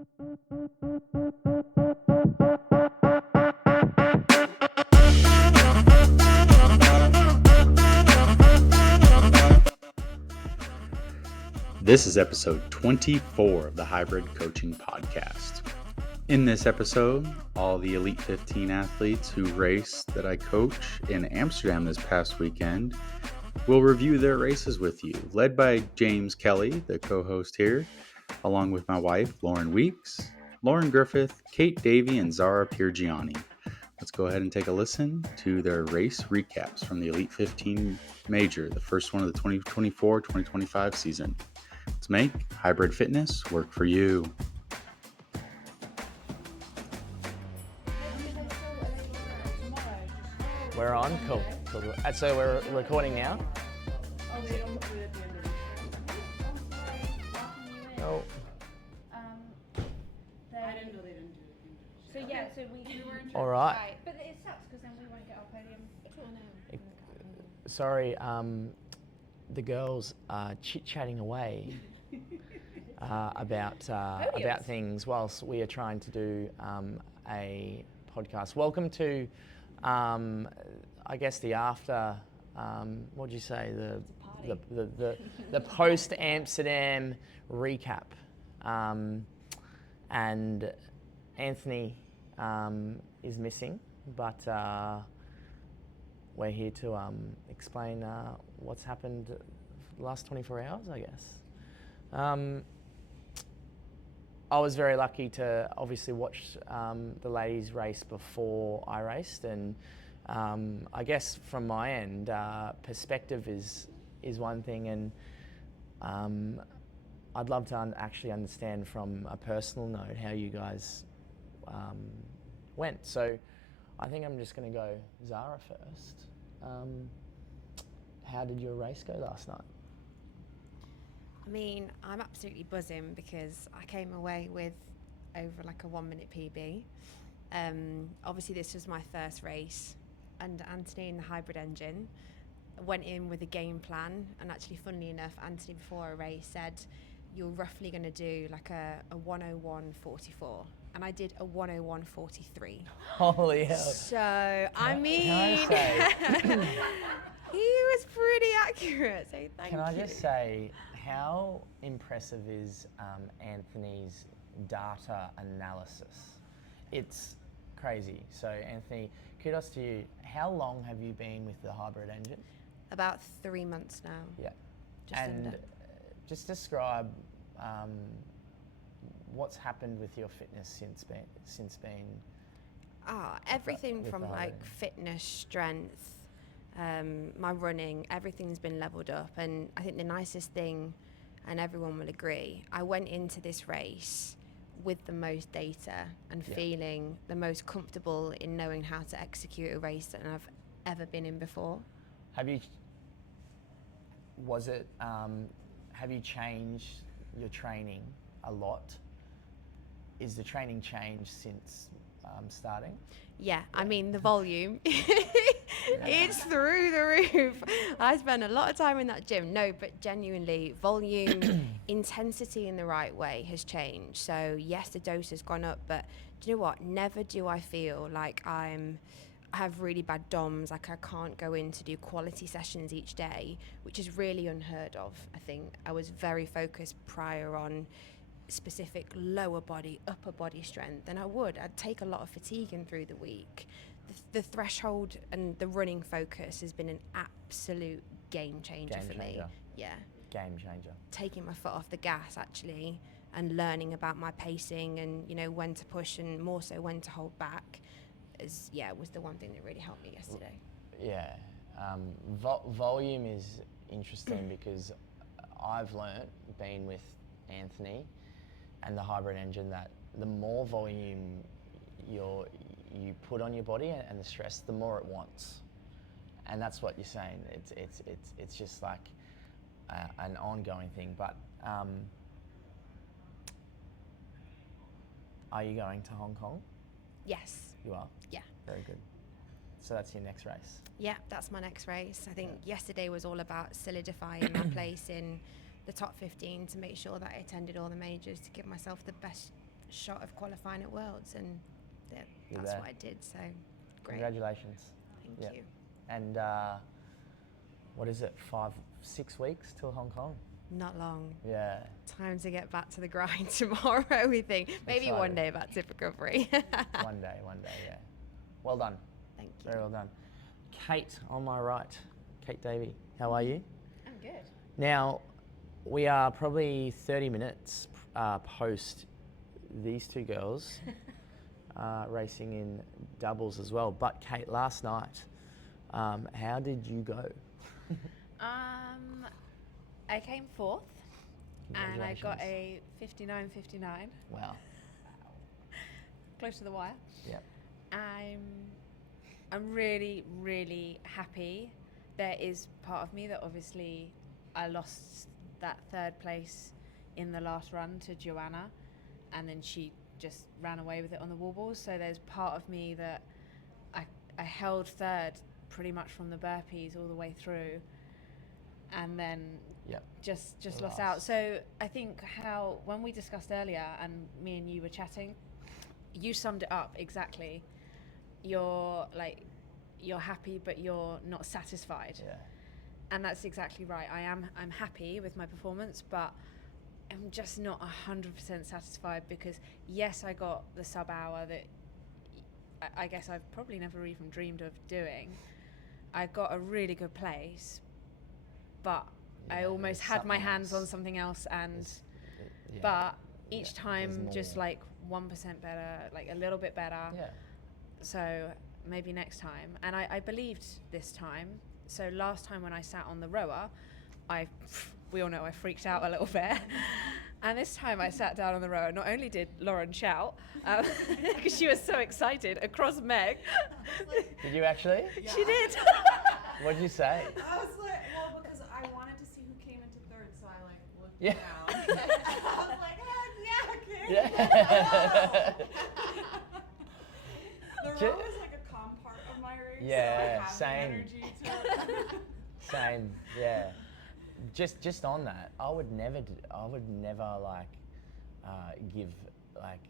This is episode 24 of the Hybrid Coaching Podcast. In this episode, all the Elite 15 athletes who race that I coach in Amsterdam this past weekend will review their races with you, led by James Kelly, the co-host here, along with my wife, Lauren Weeks, Lauren Griffith, Kate Davey, and Zara Piergianni. Let's go ahead and take a listen to their race recaps from the Elite 15 Major, the first one of the 2024-2025 season. Let's make hybrid fitness work for you. We're on? Cool. So we're recording now? Oh. I didn't know they didn't do it. So yeah, so we were in All right. But it sucks because then we won't get our podium. Sorry, the girls are chit-chatting away about things whilst we are trying to do a podcast. Welcome to, I guess the after. What would you say? The post Amsterdam recap, and Anthony is missing, but we're here to explain what's happened the last 24 hours, I guess. I was very lucky to obviously watch the ladies race before I raced, and I guess from my end, perspective is one thing, and I'd love to actually understand from a personal note how you guys went. So I think I'm just going to go Zara first. How did your race go last night? I mean, I'm absolutely buzzing because I came away with over like a 1 minute PB. Obviously this was my first race under Anthony in the hybrid engine. I went in with a game plan, and actually funnily enough, Anthony before a race said, you're roughly going to do like a 101.44. And I did a 101.43. Holy hell. So, I mean, Can I say, he was pretty accurate, so thank you. Can I just say, how impressive is Anthony's data analysis? It's crazy. So Anthony, kudos to you. How long have you been with the hybrid engine? About 3 months now. Yeah. Just under. Just describe what's happened with your fitness since being. Everything with from the hybrid like engine. fitness, strength, my running, everything's been leveled up. And I think the nicest thing, and everyone will agree, I went into this race with the most data and feeling the most comfortable in knowing how to execute a race that I've ever been in before. Have you changed your training a lot? Is the training changed since starting? Yeah, I mean, the volume, it's through the roof. I spend a lot of time in that gym. No, but genuinely, volume, intensity in the right way has changed. So yes, the dose has gone up, but do you know what? Never do I feel like I have really bad DOMs, like I can't go in to do quality sessions each day, which is really unheard of. I think I was very focused prior on specific lower body, upper body strength, and I'd take a lot of fatigue in through the week. The threshold and the running focus has been an absolute game changer for me. Yeah. Game changer. Taking my foot off the gas actually, and learning about my pacing and when to push and more so when to hold back was the one thing that really helped me yesterday. Yeah. Volume is interesting because I've learnt, being with Anthony and the hybrid engine, that the more volume you put on your body and the stress, the more it wants. And that's what you're saying. It's just like an ongoing thing. But are you going to Hong Kong? Yes. You are? Yeah. Very good. So that's your next race? Yeah, that's my next race. I think yesterday was all about solidifying my place in the top 15 to make sure that I attended all the majors to give myself the best shot of qualifying at Worlds, and You're that's there. what I did. So great. Congratulations. Thank Yeah. you. And what is it, 5-6 weeks till Hong Kong? Not long. Yeah. Time to get back to the grind tomorrow, we think. Maybe one Excited. day back to recovery. One day, yeah. Well done. Thank you. Very well done. Kate, on my right. Kate Davey, how are you? I'm good. Now, we are probably 30 minutes post these two girls racing in doubles as well. But Kate, last night, how did you go? I came fourth, and I got Congratulations. a 59.59, Wow. close to the wire. Yep. I'm really, really happy. There is part of me that obviously I lost that third place in the last run to Joanna, and then she just ran away with it on the wall balls. So there's part of me that I held third pretty much from the burpees all the way through, and then Yep. just lost out. So I think how, when we discussed earlier and me and you were chatting, you summed it up exactly. You're happy, but you're not satisfied. Yeah. And that's exactly right. I'm happy with my performance, but I'm just not 100% satisfied, because yes, I got the sub hour that I guess I've probably never even dreamed of doing. I got a really good place, but I Yeah, almost there's had my something hands on else. something else, and Yeah. but each Yeah, time there's just more. like 1% better, like a little bit better. Yeah. So maybe next time. And I believed this time. So last time when I sat on the rower, we all know I freaked out a little bit. And this time I sat down on the rower. Not only did Lauren shout, because she was so excited across Meg. Did you actually? She did. What did you say? I was like, well, because I wanted to see who came into third, so I like looked Yeah. down. I was like, heck yeah, okay. Yeah. The Ju- row is like a calm part of my race, Yeah, so I have same. the energy to. Same, yeah. Just on that, I would never like give like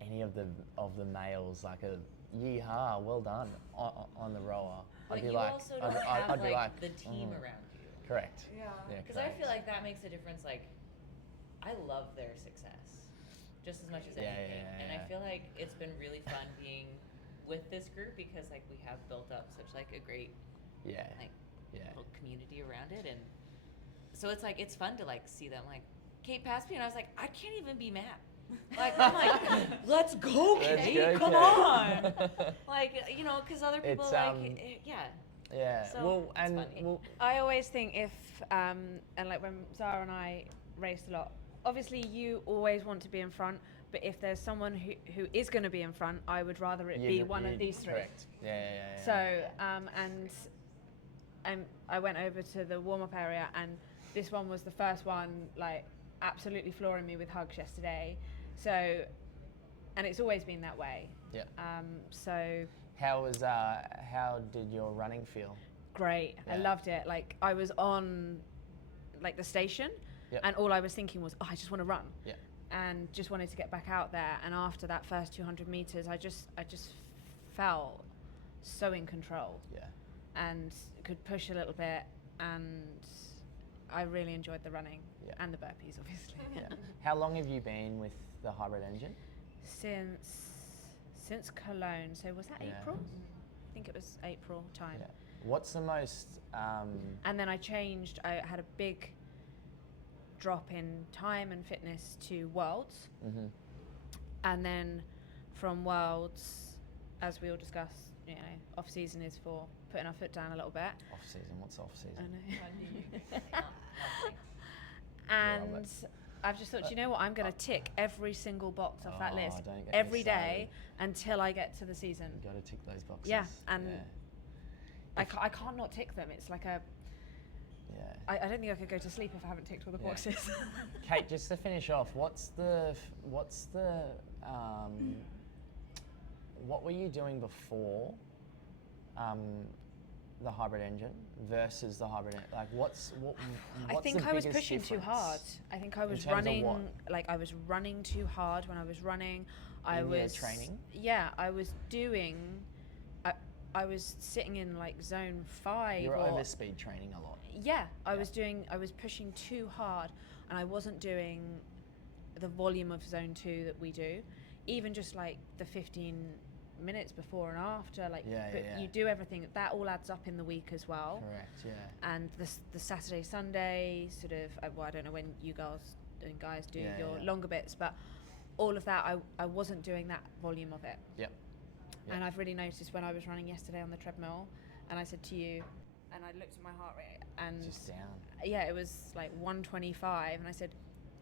any of the males like a yeehaw, well done on the rower. But I'd be you like, also I'd, don't I'd, have I'd be like the team around you. Correct. Yeah. Yeah, Because I correct. feel like that makes a difference. Like, I love their success just as much as Yeah, anything. yeah, And yeah. I feel like it's been really fun being with this group, because like we have built up such like a great Yeah. like Yeah. little community around it, and so it's like it's fun to like see them like Kate passed me, and I was like, I can't even be mad. Like I'm like, let's go, Let's Kate, go, come Kate. on. Like, you know, because other people It's, yeah. Yeah. So, well, it's and funny. well, I always think if, and like when Zara and I raced a lot, obviously you always want to be in front, but if there's someone who is going to be in front, I would rather it be one of these three. Correct. Yeah. So, and I went over to the warm-up area, and this one was the first one, like, absolutely flooring me with hugs yesterday. So, and it's always been that way. Yeah. So How did your running feel? great. I Yeah. loved it. Like, I was on, like, the station, Yep. and all I was thinking was, oh, I just want to run. Yeah. And just wanted to get back out there. And after that first 200 meters, I just felt so in control. Yeah. And could push a little bit, and I really enjoyed the running. Yeah. And the burpees, obviously. Yeah. How long have you been with the hybrid engine? Since Cologne. So was that Yeah. April? I think it was April time. Yeah. What's the most? And then I changed. I had a big drop in time and fitness to Worlds, Mhm. and then from Worlds, as we all discussed, you know, off season is for putting our foot down a little bit. Off season. What's off I season? know. Nothing. And I've just thought, you know what, I'm going to tick every single box off that Oh, list don't get me every day started. until I get to the season. You got to tick those boxes. Yeah, and yeah. I can't not tick them. It's like a, Yeah. I don't think I could go to sleep if I haven't ticked all the Yeah. boxes. Kate, just to finish off, what were you doing before the hybrid engine versus the hybrid like what's I think the I was biggest pushing too difference? hard. I think I was terms of running what? like I was running too hard when I was running. I In your was training? Yeah, I was doing. I was sitting in like zone 5. You're or, overspeed training a lot. Yeah, I was pushing too hard, and I wasn't doing the volume of zone 2 that we do. Even just like the 15 minutes before and after, like you do everything. That all adds up in the week as well. Correct, yeah. And the Saturday, Sunday sort of, well, I don't know when you girls and guys do your longer bits, but all of that, I wasn't doing that volume of it. Yep. And I've really noticed when I was running yesterday on the treadmill, and I said to you, and I looked at my heart rate, and Just down. yeah, it was like 125, and I said,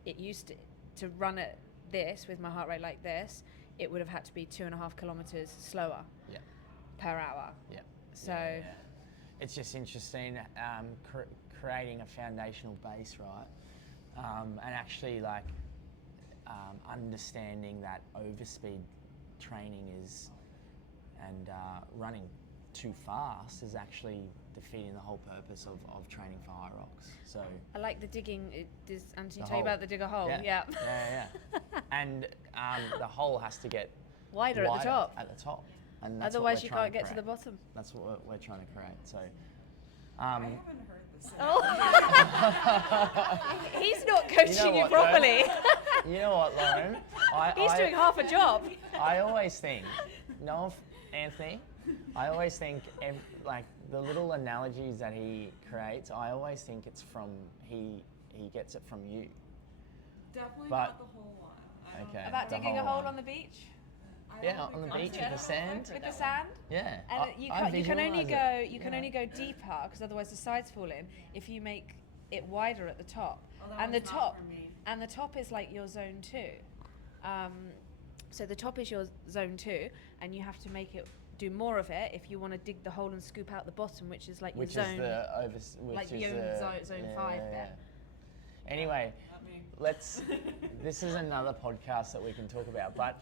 it used to run at this with my heart rate like this, it would have had to be 2.5 kilometers slower per hour. Yeah. So it's just interesting creating a foundational base, right? And actually like understanding that overspeed training is and running too fast is actually defeating the whole purpose of training for HYROX. So I like the digging. Does Anthony The tell you hole. about the digger hole? Yeah. And the hole has to get Wider at the top. At the top. And that's Otherwise, what you we're trying can't get to the create. bottom. That's what we're trying to create. So. I haven't heard this. He's not coaching you what, properly. You know what, Lauren? He's doing half a job. I always think, Anthony, I always think like the little analogies that he creates, I always think it's from, he gets it from you. Definitely But- not the whole one. I don't Okay. know. About The digging a whole hole one. on the beach I Yeah, don't on the think beach that's with the it. sand. with the sand. Yeah. And you I can only visualise go. it. You can only go deeper because otherwise the sides fall in. If you make it wider at the top, Oh, that and the one's not top, for me. and the top is like your zone 2. So the top is your zone 2, and you have to make it do more of it if you want to dig the hole and scoop out the bottom, which is like Which your is zone. the which like is your the zone 5 there. Anyway, Not me. this is another podcast that we can talk about, but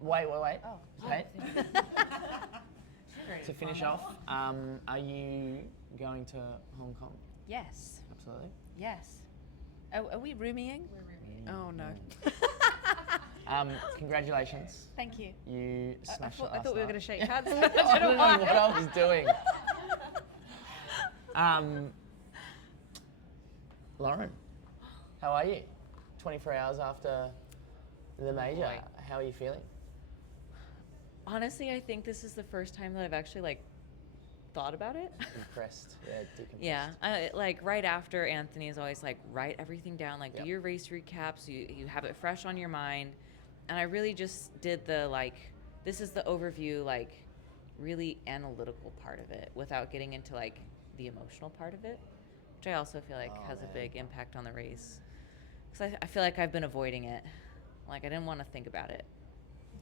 wait. Oh, Kate, to finish off, are you going to Hong Kong? Yes, Absolutely. yes. Are we rooming? We're rooming. Oh no. Congratulations. Thank you. You smashed it I last thought we were night. going to shake hands. I don't know what I was doing. Lauren, how are you? 24 hours after the major, boy. how are you feeling? Honestly, I think this is the first time that I've actually like thought about it. Impressed, yeah, decompressed. Yeah, like right after Anthony is always like write everything down, like Yep. do your race recaps, you have it fresh on your mind, and I really just did the like this is the overview, like really analytical part of it without getting into like the emotional part of it, which I also feel like has man. a big impact on the race because I feel like I've been avoiding it, like I didn't want to think about it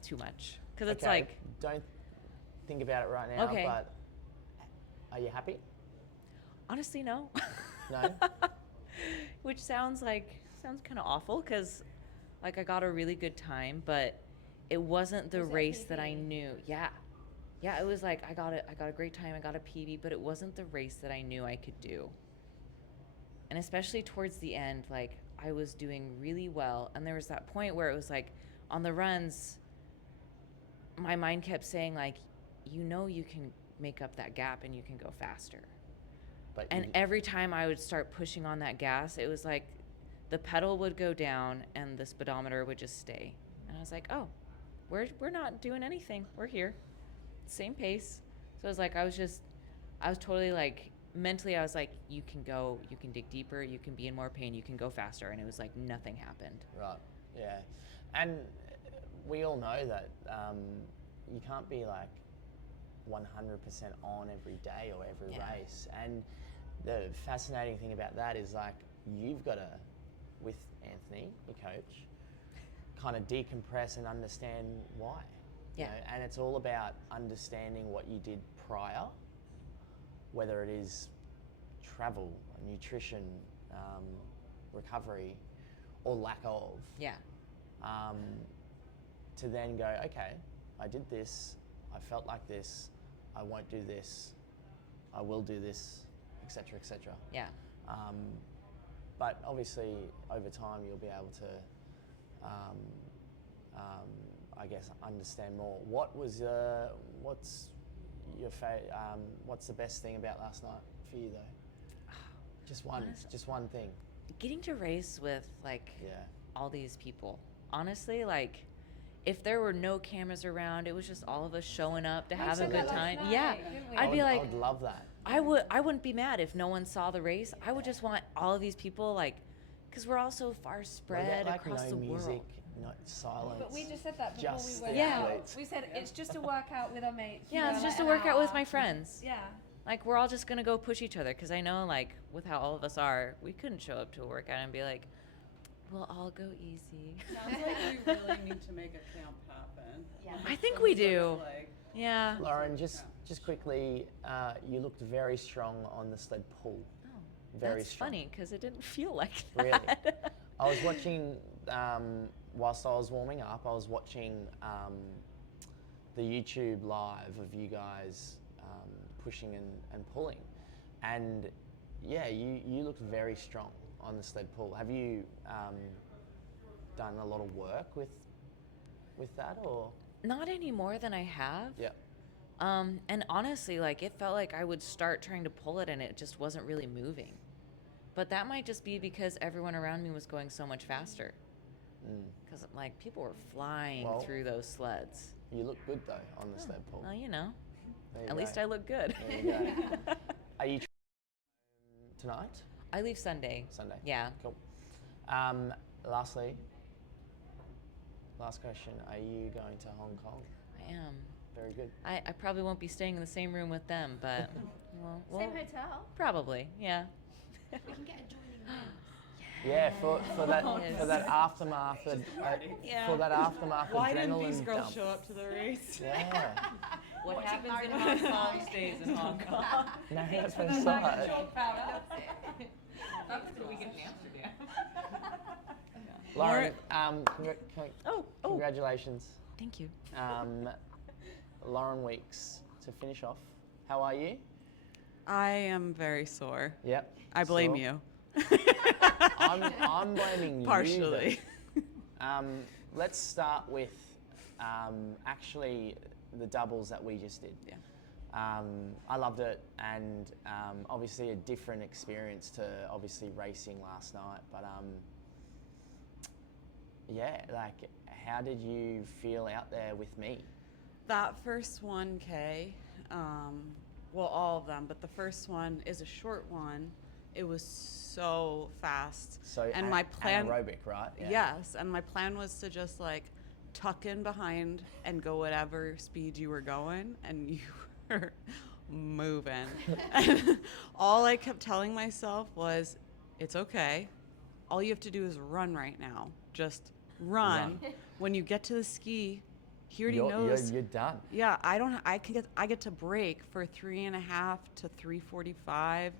too much because it's Okay, like don't think about it right now, Okay. but are you happy? honestly no. No? Which sounds kind of awful because like I got a really good time, but it wasn't the race that I knew. Yeah, it was like I got a great time, I got a PB, but it wasn't the race that I knew I could do. And especially towards the end, like I was doing really well, and there was that point where it was like on the runs my mind kept saying like, you can make up that gap and you can go faster. But And every time I would start pushing on that gas, it was like the pedal would go down and the speedometer would just stay. And I was like, oh, we're not doing anything. We're here. Same pace. So it was like I was totally like mentally I was like, you can go, you can dig deeper, you can be in more pain, you can go faster. And it was like nothing happened. Right, yeah. And we all know that you can't be like 100% on every day or every race. And the fascinating thing about that is like you've got to, with Anthony, your coach, kind of decompress and understand why. you Yeah. know, and it's all about understanding what you did prior, whether it is travel, nutrition, recovery, or lack of. Yeah. To then go, okay, I did this, I felt like this, I won't do this I will do this, etc., etc. Yeah. But obviously, over time, you'll be able to, I guess, understand more. What's your what's the best thing about last night for you, though? Just one thing. Getting to race with like Yeah. all these people. Honestly, like if there were no cameras around, it was just all of us showing up to have a good time. Yeah. I'd be like, I would love that. I wouldn't be mad if no one saw the race. I would just want all of these people, like, because we're all so far spread Like across no the music, world. no silence. But we just said that before Just we went the Yeah. out. athletes. We said it's just a workout with our mates. Yeah, it's like just a an workout with hour. my friends. Yeah. Like, we're all just going to go push each other, because I know, like, with how all of us are, we couldn't show up to a workout and be like, we'll all go easy. Sounds like we really need to make a camp happen. Yeah. I think we Some sort do. of, like, Yeah. Lauren, just quickly, you looked very strong on the sled pull. Oh, Very that's strong. funny, because it didn't feel like Really? that. I was watching, whilst I was warming up, I was watching the YouTube live of you guys pushing and pulling. And yeah, you looked very strong on the sled pull. Have you done a lot of work with that, or? Not any more than I have. Yeah. And honestly, like, it felt like I would start trying to pull it and it just wasn't really moving. But that might just be because everyone around me was going so much faster. Because, like, people were flying Well- through those sleds. You look good though on the sled pull. Well, you know, There you at go. least I look good. There you go. Are you tonight? I leave Sunday. Sunday. Yeah. Cool. Lastly, last question. Are you going to Hong Kong? I am. Very good. I probably won't be staying in the same room with them, but well, Same hotel. probably, yeah. We can get a joining room. Yeah, for that aftermath, Yeah. for that aftermath Why didn't adrenaline these girls dump. show up to the race? Yeah. What happens in Hong Kong stays in Hong Kong. No, that's inside. We get in Amsterdam. Lauren, Oh, congratulations. thank you. Lauren Weeks, to finish off, how are you? I am very sore. Yep. I blame So, you. I'm blaming you. Partially. though. Let's start with actually the doubles that we just did. Yeah. I loved it, and obviously a different experience to obviously racing last night. But yeah, like, how did you feel out there with me? That first 1K, well, all of them, but the first one is a short one. It was so fast. So and my plan, anaerobic, right? yes, and my plan was to just like tuck in behind and go whatever speed you were going, and you were moving. And all I kept telling myself was, it's okay. All you have to do is run right now. Just run. When you get to the ski, he already knows. You're done. Yeah, I get to break for 3.5 to 3:45.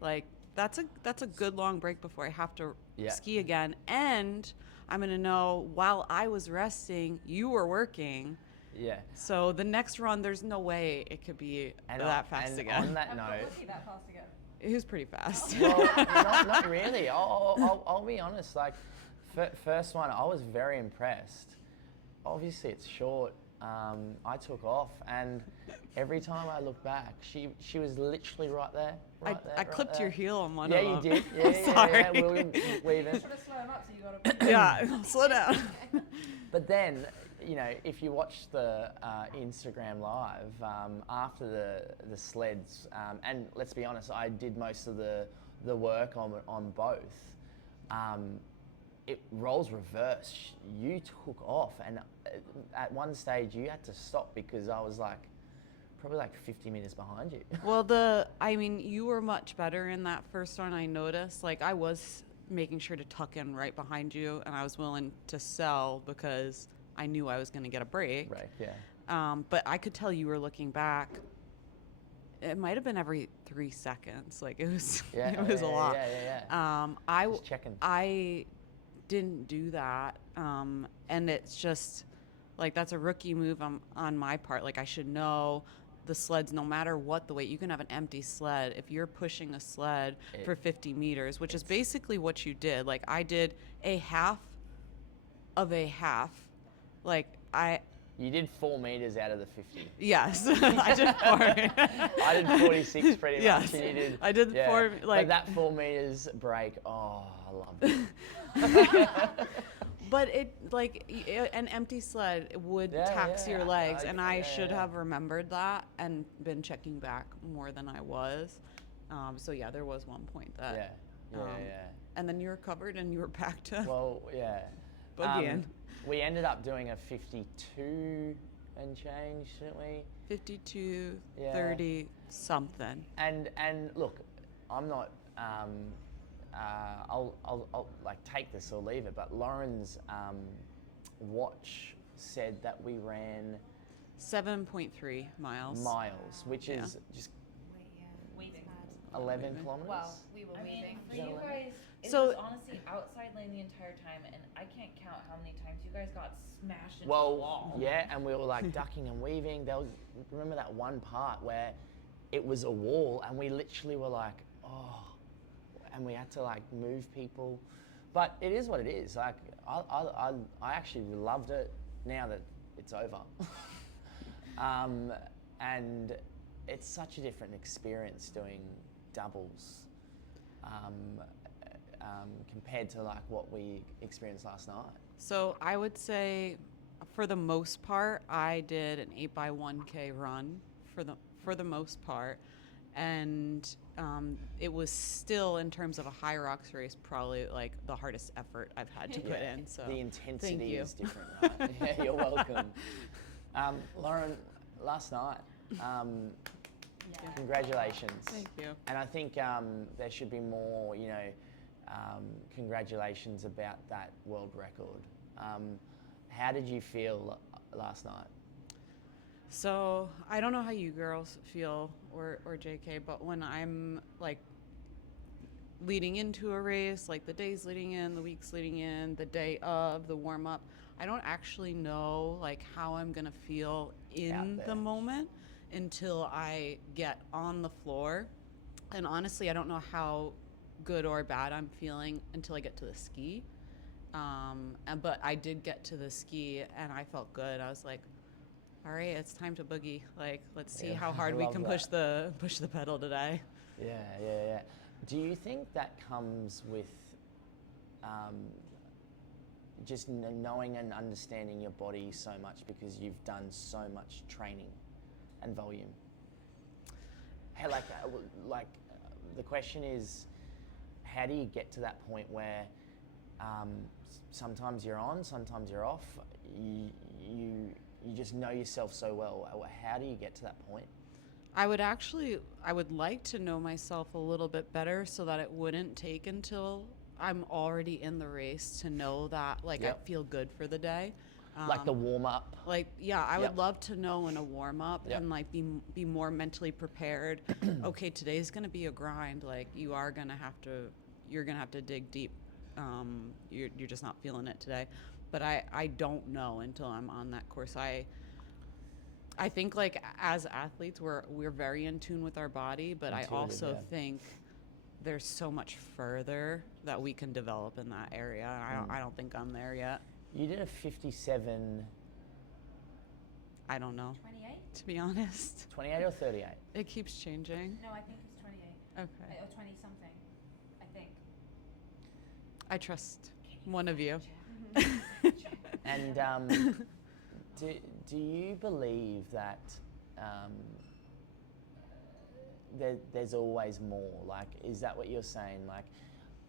Like that's a good long break before I have to Yeah. ski again. And I'm gonna know while I was resting, you were working. Yeah. So the next run, there's no way it could be that fast and again. On that note, that fast again. It was pretty fast. well, not really. I'll be honest. Like, first one, I was very impressed. Obviously, it's short. I took off, and every time I look back, she was literally right there. I right clipped there. your heel on one Yeah, of them. you did. Yeah, Sorry. yeah. William Weaving. Should have slowed him up so you got to. Yeah, slow down. But then, you know, if you watch the Instagram live after the sleds, and let's be honest, I did most of the work on both. It roles reverse. You took off, and at one stage you had to stop because I was like, probably like 50 meters behind you. Well, you were much better in that first one. I noticed. Like, I was making sure to tuck in right behind you, and I was willing to sell because I knew I was going to get a break. Right. Yeah. But I could tell you were looking back. It might have been every 3 seconds. Like, it was. Yeah. It was a lot. Yeah. Just checking. I didn't do that, and it's just like that's a rookie move on my part. Like, I should know the sleds, no matter what the weight, you can have an empty sled. If you're pushing a sled for 50 meters, which is basically what you did. Like I did a half of a half. Like You did 4 meters out of the 50. Yes, I did 4. I did 46 pretty much. Yes, And you did, I did 4. Like but that 4 meters break, oh, I love it. But it an empty sled would tax your legs, and I should have remembered that and been checking back more than I was. So yeah, there was one point that. And then you recovered and you were back to. Well, yeah. Boogie-in. We ended up doing a 52 and change, didn't we? 52, 30 something. And look, I'm not. I'll like take this or leave it. But Lauren's watch said that we ran 7.3 miles. Which is just Weaving. 11 kilometers. Well, we were weaving. For you guys, it So- was honestly outside lane the entire time, and I can't count how many times you guys got smashed into the Well, wall. yeah, and we were like ducking and weaving. Remember that one part where it was a wall, and we literally were like, oh, and we had to like move people. But it is what it is. Like I actually loved it now that it's over. And it's such a different experience doing doubles compared to like what we experienced last night. So I would say, for the most part, I did an 8x1K run for the most part, and it was still, in terms of a HYROX race, probably like the hardest effort I've had to put in. So the intensity thank you. is different, right? Yeah, you're welcome. Lauren, last night, congratulations. Thank you. And I think there should be more, congratulations about that world record. How did you feel last night? So I don't know how you girls feel, or JK, but when I'm like leading into a race, like the days leading in, the weeks leading in, the day of, the warm up, I don't actually know like how I'm gonna feel in the moment until I get on the floor. And honestly, I don't know how good or bad I'm feeling until I get to the ski. But I did get to the ski and I felt good. I was like, all right, it's time to boogie. Like, let's see how hard we can push the pedal today. Yeah. Do you think that comes with just knowing and understanding your body so much because you've done so much training and volume? Hey, the question is, how do you get to that point where sometimes you're on, sometimes you're off? You just know yourself so well. How do you get to that point? I would like to know myself a little bit better so that it wouldn't take until I'm already in the race to know that I feel good for the day. Like the warm up. I would love to know in a warm up and be more mentally prepared. Okay, today's gonna be a grind. Like you're gonna have to dig deep. You're just not feeling it today. But I don't know until I'm on that course. I think as athletes we're very in tune with our body, but I also think there's so much further that we can develop in that area. I don't think I'm there yet. You did a 57. I don't know. 28? To be honest. 28 or 38? It keeps changing. No, I think it's 28. Okay. Or 20 something, I think. I trust one of you. And do you believe that there's always more? Like, is that what you're saying? Like,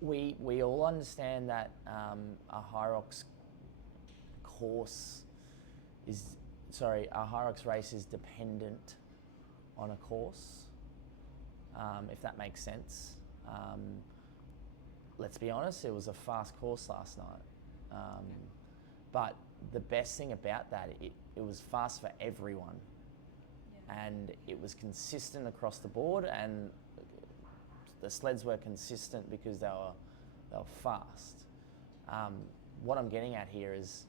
we all understand that a HYROX race is dependent on a course, if that makes sense. Let's be honest, it was a fast course last night. But the best thing about that, it was fast for everyone. And it was consistent across the board, and the sleds were consistent because they were fast. What I'm getting at here is,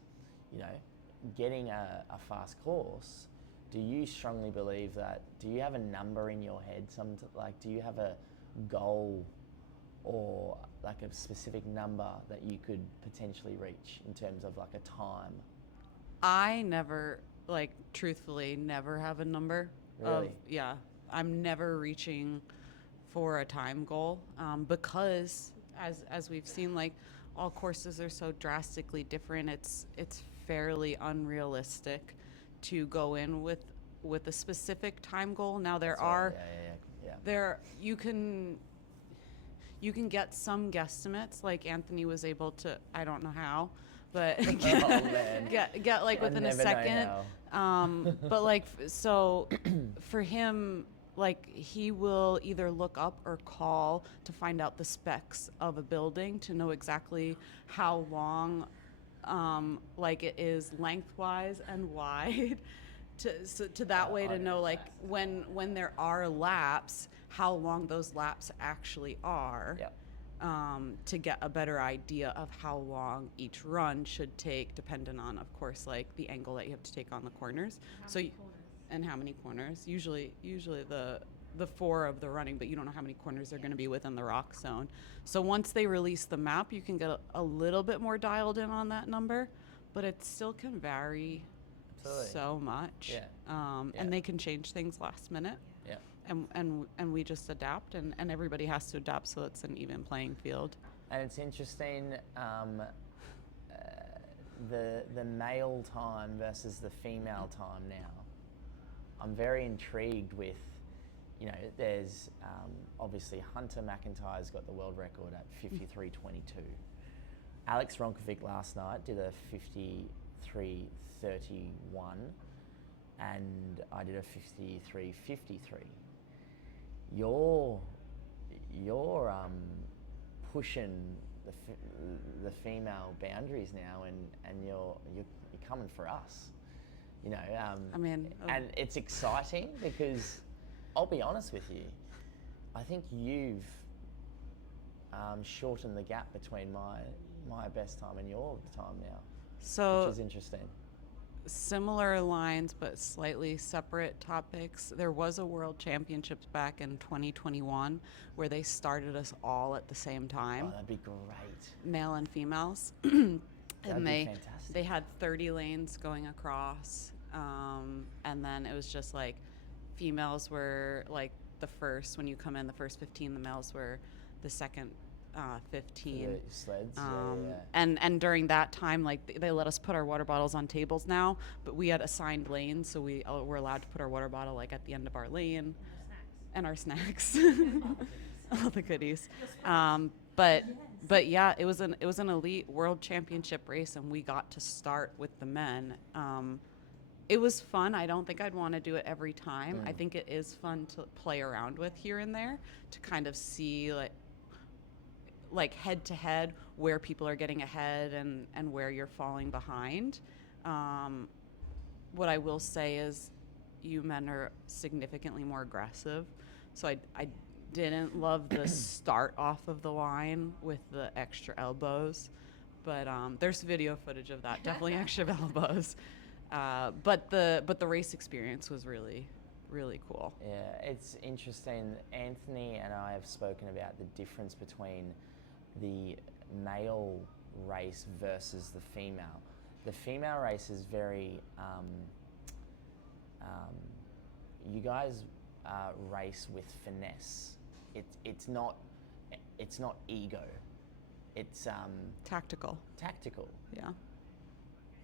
getting a fast course do you strongly believe that? Do you have a number in your head? Do you have a goal or like a specific number that you could potentially reach in terms of like a time? I never, like, truthfully, never have a number. Really? Yeah, I'm never reaching for a time goal, because as we've seen, like, all courses are so drastically different. It's fairly unrealistic to go in with a specific time goal. Now there That's are right. Yeah. there you can get some guesstimates, like Anthony was able to, I don't know how, but man. get like I within a never know second. how. But like, so for him, like, he will either look up or call to find out the specs of a building to know exactly how long, like, it is lengthwise and wide. To that way to know, like, when there are laps, how long those laps actually are. Yep. To get a better idea of how long each run should take, dependent on, of course, like the angle that you have to take on the corners. And how many corners? Usually the 4 of the running, but you don't know how many corners are going to be within the rock zone. So once they release the map, you can get a little bit more dialed in on that number, but it still can vary. Absolutely. So much. Yeah. And they can change things last minute. Yeah. And we just adapt, and everybody has to adapt, so it's an even playing field. And it's interesting, the male time versus the female time now. I'm very intrigued with, you know, there's obviously Hunter McIntyre's got the world record at 53.22. Alex Ronkovic last night did a 53.31, and I did a 53.53. You're pushing the female boundaries now, and you're coming for us, you know. And it's exciting because I'll be honest with you, I think you've shortened the gap between my best time and your time now, So which is interesting. similar lines, but slightly separate topics. There was a World Championships back in 2021 where they started us all at the same time, Oh, that'd be great. male and females. That'd And be fantastic. they had 30 lanes going across, and then it was just like females were like the first, when you come in, the first 15, the males were the second 15. The sleds. Yeah. And during that time, like, they let us put our water bottles on tables now, but we had assigned lanes, so we were allowed to put our water bottle like at the end of our lane, and our snacks, all the goodies. But yeah, it was an elite world championship race, and we got to start with the men. It was fun. I don't think I'd want to do it every time. I think it is fun to play around with here and there, to kind of see like head to head where people are getting ahead and where you're falling behind. What I will say is you men are significantly more aggressive. So I didn't love the start off of the line with the extra elbows, but there's video footage of that, definitely extra elbows. But the race experience was really, really cool. Yeah, it's interesting. Anthony and I have spoken about the difference between the male race versus the female. The female race is very, you guys race with finesse. It's not ego. It's Tactical. tactical. Yeah.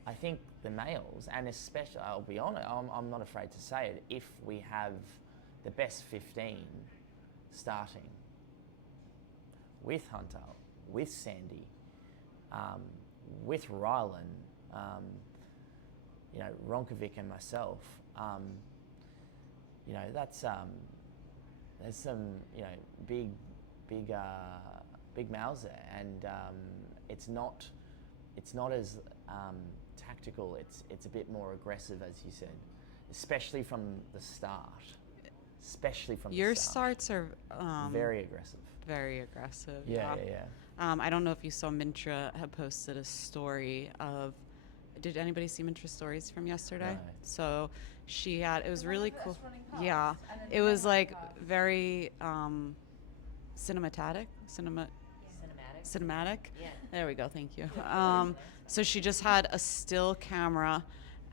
I think the males, and especially, I'll be honest, I'm not afraid to say it, if we have the best 15 starting with Hunter, with Sandy, with Rylan, you know, Ronkovic and myself, you know, that's there's some, you know, big mouths there, and it's not as tactical. It's a bit more aggressive, as you said, especially from the start. Your starts are very aggressive. very aggressive. Yeah. I don't know if you saw, Mintra had posted a story of, did anybody see Mintra's stories from yesterday? No. So she had, it was The really one of cool. us running past, Yeah, and then it was running like past. very cinematic. Yeah. There we go. Thank you. So she just had a still camera,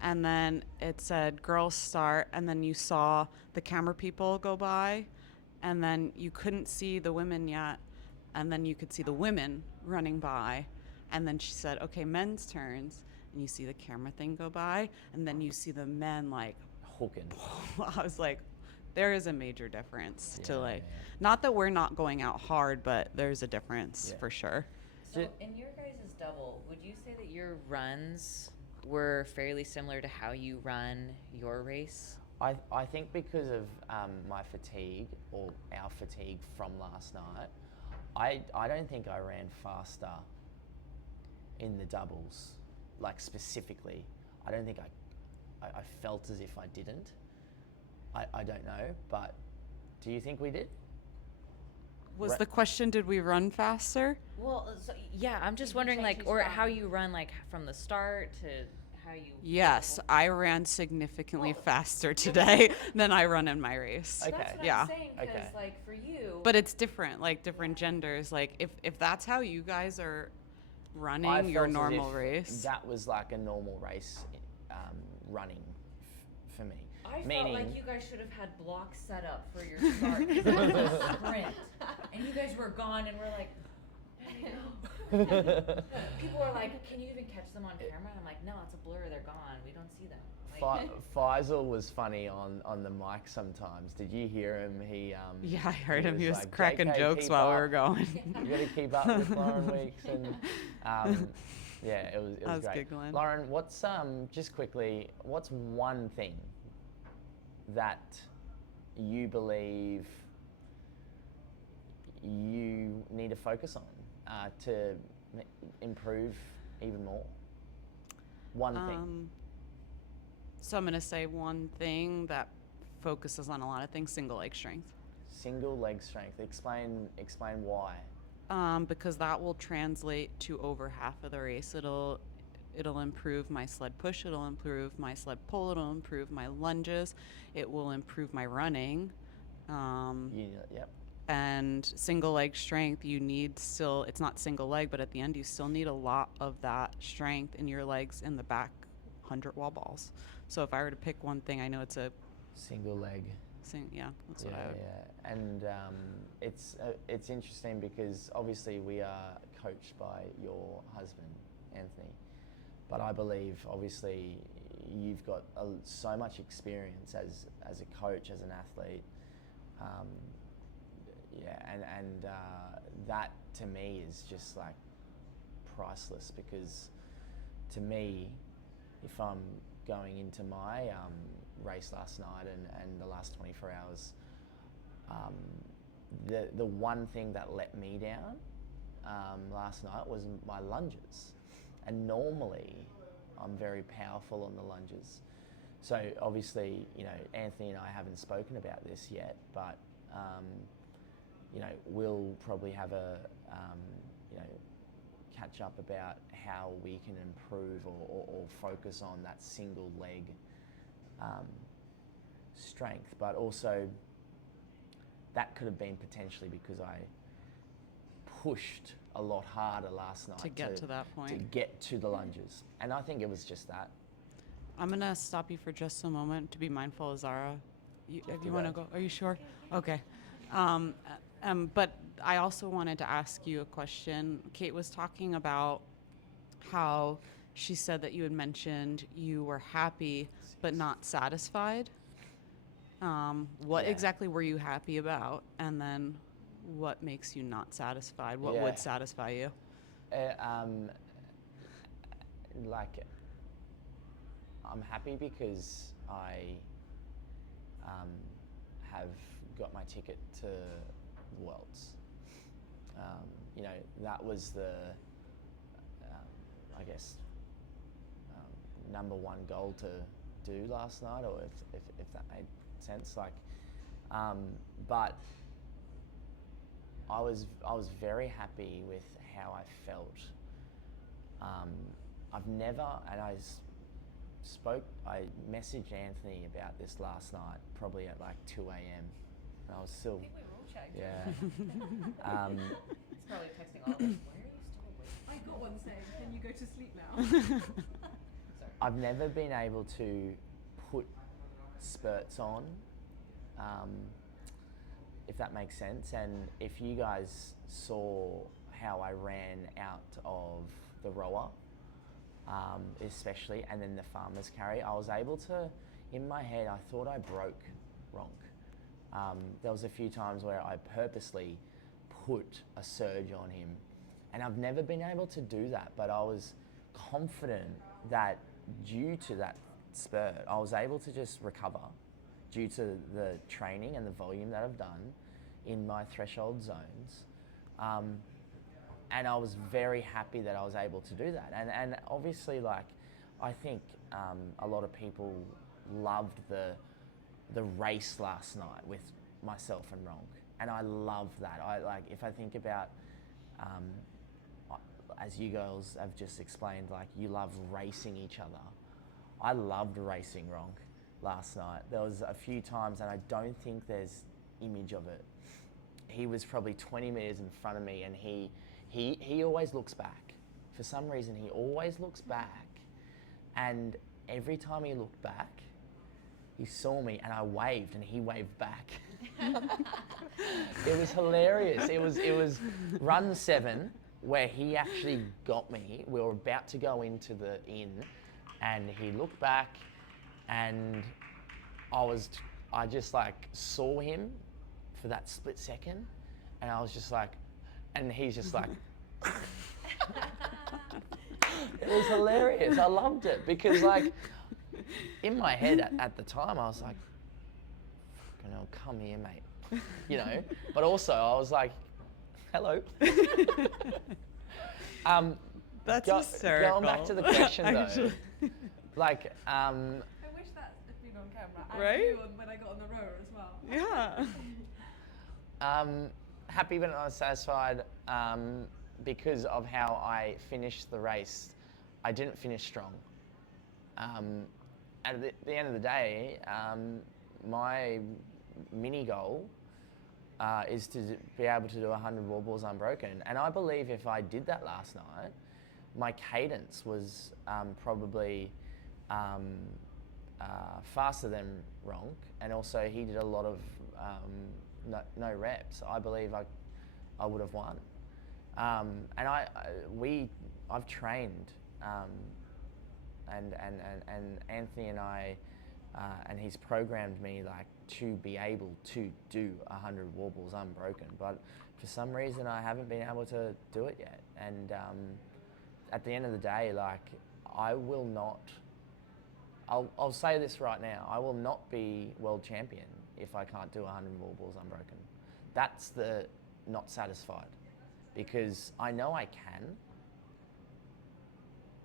and then it said "Girls Start," and then you saw the camera people go by, and then you couldn't see the women yet, and then you could see the women running by, and then she said, "Okay, men's turns," and you see the camera thing go by, and then you see the men like. Hooking. I was like, there is a major difference to Yeah, like, yeah. not that we're not going out hard, but there's a difference Yeah. for sure. So Ju- in your guys' double, would you say that your runs were fairly similar to how you run your race? I think because of my fatigue or our fatigue from last night, I don't think I ran faster in the doubles, like specifically. I don't think I felt as if I didn't. I don't know, but do you think we did? Was Right. the question, did we run faster? Well, so, yeah, I'm just Did you wondering, change like, who's or how running? you run, like, from the start to how you. Yes, I ran significantly faster today than I run in my race. Okay. That's what Yeah. I'm saying, because, Okay. like, for you. But it's different, like different genders. Like if that's how you guys are I running your felt as normal if race. that was like a normal race running for me. I Meaning, felt like you guys should have had blocks set up for your start. 'Cause it was a sprint, and you guys were gone, and we're like, where did they go? People are like, can you even catch them on camera? And I'm like, no, it's a blur. They're gone. We don't see them. Like, Faisal was funny on the mic sometimes. Did you hear him? Yeah, I heard him. He was like, cracking "JK, jokes keep while we up. were going. You got to keep up with Lauren Weeks, and yeah, it was I was great. giggling. Lauren, what's just quickly, what's one thing that you believe you need to focus on to improve even more? One thing. So I'm gonna say one thing that focuses on a lot of things: single leg strength. Single leg strength. Explain why. Because that will translate to over half of the race. It'll improve my sled push, it'll improve my sled pull, it'll improve my lunges, it will improve my running. Yep. And single leg strength, you need still, it's not single leg, but at the end you still need a lot of that strength in your legs in the back 100 wall balls. So if I were to pick one thing, I know it's a Single leg. yeah, that's what I would. Yeah, and it's interesting because obviously we are coached by your husband, Anthony, but I believe obviously you've got so much experience as a coach, as an athlete. And that to me is just like priceless, because to me, if I'm going into my race last night and the last 24 hours, the one thing that let me down last night was my lunges. And normally I'm very powerful on the lunges. So obviously, Anthony and I haven't spoken about this yet, but we'll probably have a catch up about how we can improve or focus on that single leg strength. But also that could have been potentially because I pushed a lot harder last night To get to that point. to get to the lunges, and I think it was just that. I'm gonna stop you for just a moment to be mindful of Zara. If you want to go, are you sure? Okay. But I also wanted to ask you a question. Kate was talking about how she said that you had mentioned you were happy but not satisfied. What Yeah. exactly were you happy about? And then what makes you not satisfied? What Yeah. would satisfy you? Like, I'm happy because I have got my ticket to the Worlds. That was the, I guess, number one goal to do last night, or if that made sense. Like, but I was very happy with how I felt I've never, and I messaged Anthony about this last night, probably at like 2 a.m. And I was still, I think we were all checked. yeah. It's probably texting all of us. Why are you still awake? I got one saying, can you go to sleep now? I've never been able to put spurts on, if that makes sense. And if you guys saw how I ran out of the rower, especially, and then the farmer's carry, I was able to, in my head, I thought I broke Ronk. There was a few times where I purposely put a surge on him, and I've never been able to do that, but I was confident that due to that spurt, I was able to just recover due to the training and the volume that I've done in my threshold zones. And I was very happy that I was able to do that. And obviously, like, I think a lot of people loved the race last night with myself and Ronk. And I love that. If I think about, as you girls have just explained, like, you love racing each other. I loved racing Ronk last night. There was a few times, and I don't think there's image of it. He was probably 20 meters in front of me, and he always looks back. For some reason, he always looks back. And every time he looked back, he saw me, and I waved, and he waved back. It was hilarious. It was run 7 where he actually got me. We were about to go into the inn, and he looked back, and I just like saw him for that split second, and I was just like, and he's just like, it was hilarious. I loved it because, like, in my head at the time, I was like, fucking hell, come here, mate. You know, but also I was like, hello. That's hysterical. Going back to the question though, Actually. like, I wish that had been on camera. Right? And you when I got on the rower as well. Yeah. happy but not satisfied because of how I finished the race. I didn't finish strong. At the end of the day, my mini goal is to be able to do 100 wall balls unbroken. And I believe if I did that last night, my cadence was probably faster than Ronk, and also he did a lot of no reps. I believe I would have won. And I've trained, and Anthony and I, and he's programmed me like to be able to do 100 wall balls unbroken. But for some reason, I haven't been able to do it yet. And at the end of the day, like, I will not. I'll say this right now. I will not be world champion if I can't do 100 wall balls unbroken. That's the not satisfied, because I know I can,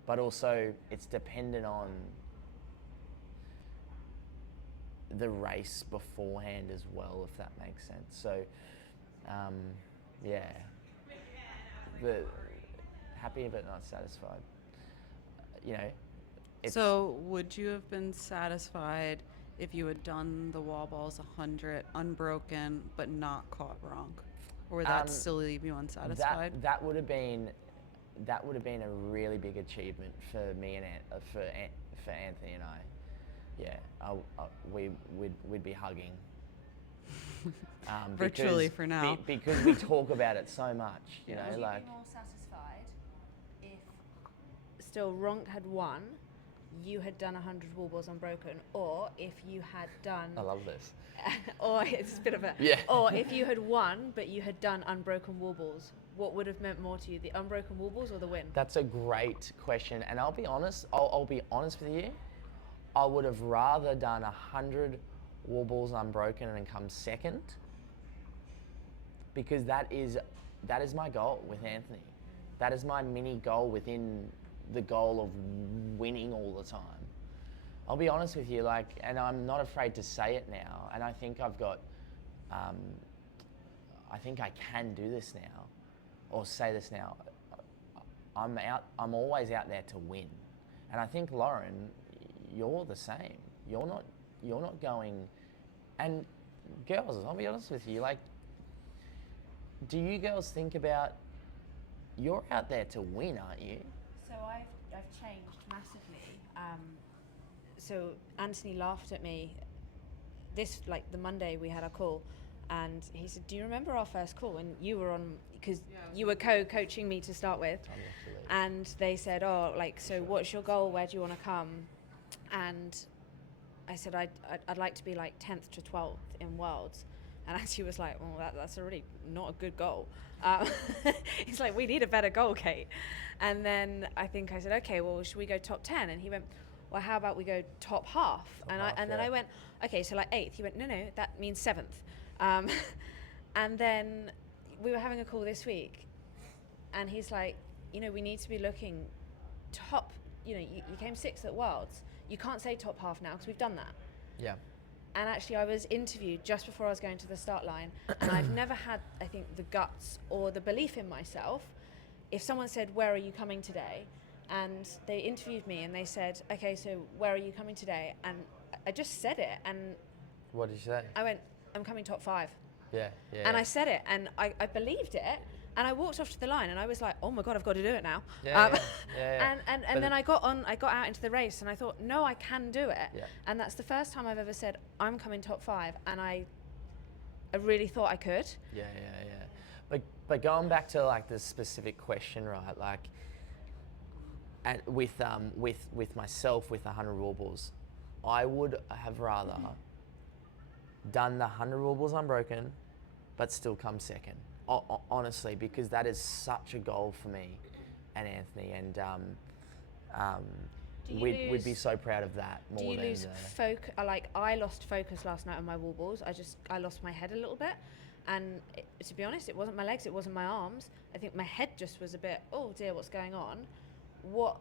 but also it's dependent on the race beforehand as well, if that makes sense. So, yeah, happy but not satisfied. You know. So would you have been satisfied if you had done the wall balls 100 unbroken but not caught wrong, or would that still leave you unsatisfied? That would have been a really big achievement for me and for Anthony and I. Yeah, we'd be hugging. Virtually for now. Because we talk about it so much, you know, Would like. you be more satisfied if still Ronk had won, you had done 100 wall balls unbroken, or if you had done... I love this. Or it's a bit of a... Yeah. Or if you had won, but you had done unbroken wall balls, what would have meant more to you, the unbroken wall balls or the win? That's a great question, and I'll be honest. I'll be honest with you. I would have rather done 100 wall balls unbroken and come second, because that is my goal with Anthony. That is my mini goal within the goal of winning all the time. I'll be honest with you, like, and I'm not afraid to say it now, and I think I've got, I think I can do this now, or say this now. I'm always out there to win. And I think, Lauren, you're the same. You're not going, and girls, I'll be honest with you, like, do you girls think about, you're out there to win, aren't you? So I've changed massively. So Anthony laughed at me. The Monday we had our call, and he said, "Do you remember our first call?" And you were on, because you were co-coaching me to start with. And they said, "Oh, like, so what's your goal? Where do you want to come?" And I said, I'd like to be like 10th to 12th in Worlds. And Anthony was like, "Well, that's already not a good goal." He's like, "We need a better goal, Kate." And then I think I said, "Okay, well, should we go top 10?" And he went, "Well, how about we go top half?" Then I went, "Okay, so like 8th." He went, "No, that means 7th." And then we were having a call this week, and he's like, "We need to be looking top. You came 6th at Worlds. You can't say top half now because we've done that." Yeah. And actually, I was interviewed just before I was going to the start line, and I've never had, I think, the guts or the belief in myself. If someone said, "Where are you coming today?" and they interviewed me and they said, "Okay, so where are you coming today?" and I just said it, and What did you say? I went, "I'm coming top 5." Yeah. And I said it, and I believed it, and I walked off to the line, and I was like, "Oh my God, I've got to do it now." Yeah. And then I got out into the race, and I thought, "No, I can do it." Yeah. And that's the first time I've ever said, "I'm coming top 5," and I really thought I could. Yeah. But going back to like the specific question, right? Like, with myself with the 100 wobbles, I would have rather done the 100 wobbles unbroken, but still come second. Honestly, because that is such a goal for me and Anthony, and we'd be so proud of that more Do you than lose focus? Like, I lost focus last night on my wall balls. I lost my head a little bit, and to be honest, it wasn't my legs, it wasn't my arms. I think my head just was a bit, oh dear, what's going on? What